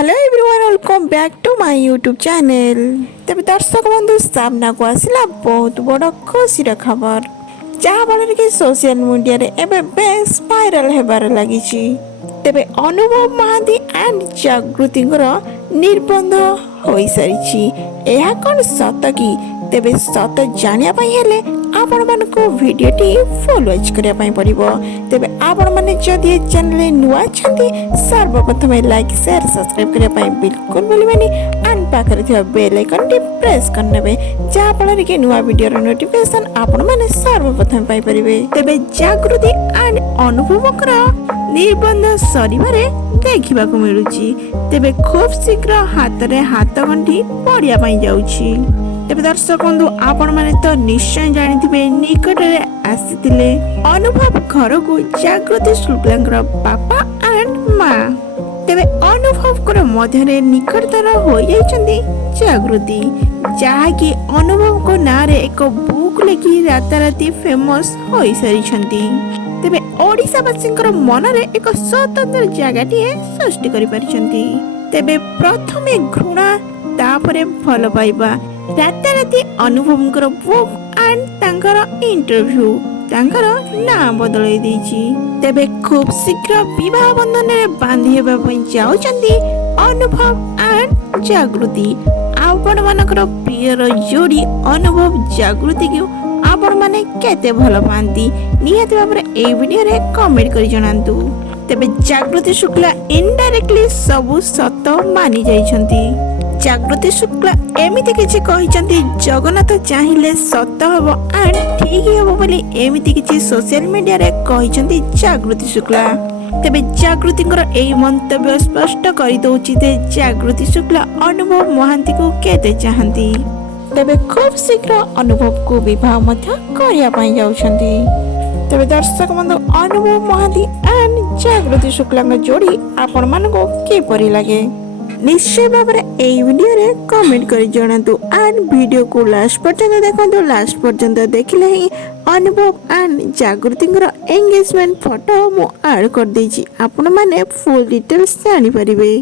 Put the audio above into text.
Hello everyone welcome back to my YouTube channel. तेज दर्शक बंधु सामना को आसला बहुत बड़ खुशी खबर जहाँ फल कि सोशल मीडिया रे एबे बेस वायरल हेबार लगी। तेबे अनुभव महांती एंड जागृति निबंध हो सारी यह कौन सत कि तेबे सत जानिया हेले आपण मानको वीडियोटी फॉलो करने पड़ो। तेबे आपण माने जदि चैनल नुआ छथि सर्वप्रथम लाइक शेयर सब्सक्राइब करने बिल्कुल भूलिबेनी एंड पाखरे थिबा बेल आइकन टी प्रेस करनेबे जहाँ फल कि नुआ वीडियो नोटिफिकेशन आपण माने सर्वप्रथम पाई परिबे। तेबे जागृति एंड अनुभव निबंध सरीबारे देखा मिलूची। तेबे खूब शीघ्र हाथ रे हाथ गंठी पड़िया जाऊची। तेबे दर्शक बंधु आपण माने तो निश्चय जानिथिबे निकट रे आसीथिले अनुभव घर को जागृति शुक्लांकर बापा एंड माँ। तेबे अनुभव कर मध्य रे निकटतर हो जाइछन्ती जागृति जहा कि अनुभव को ना रे एक बुक लेखि राताराती फेमस हो सारी। तेबे ओडिशावासींकर मन रे एक स्वतंत्र जगह सृष्टि करि पारिछन्ती। तेबे प्रथमे घृणा तापरे भल पाइबा राताराती अनुभवकर बुक एंड तांकर इंटरव्यू तांकर नाम बदलाई देछि। तेबे खूब शीघ्र विवाह बंधन रे बांधी हेबा पई जाउछन्ती अनुभव एंड जागृति। आपण मानकर प्रिय जोड़ी अनुभव जागृति को आपण माने केते भल पांती निहाती भाबरे ए वीडियो रे कमेंट करि जणांतु। तेबे जागृति शुक्ला इनडायरेक्टली सबु सत मानि जाइछन्ती। जागृति शुक्ला एमिति किछि कहिछन्ती जगन्नाथ चाहिले सत हबो एंड ठीक हबो बोली एमिति किछि सोशल मीडिया रे कहिछन्ती जागृति शुक्ला। तेबे जागृतिंकर एई मंतव्य स्पष्ट करि दउछि जे जागृति शुक्ला अनुभव महांती को केते चाहंती। तेबे खूब शीघ्र अनुभव को विवाह मध्य करिया पई जाउछन्ती। तेबे दर्शक बंधु अनुभव महांती एंड जागृति शुक्ला जोड़ी आपण मानको किपरि लागे निश्चय भाव में एई वीडियो रे कमेंट करि जणातु एंड वीडियो को लास्ट पर्यंत देखंतु। लास्ट पर्यंत देखिले ही अनुभव एंड जागृतिंकर एंगेजमेंट फोटो मु ऐड कर देछि आपण माने फुल डिटेल्स जानि परिबे।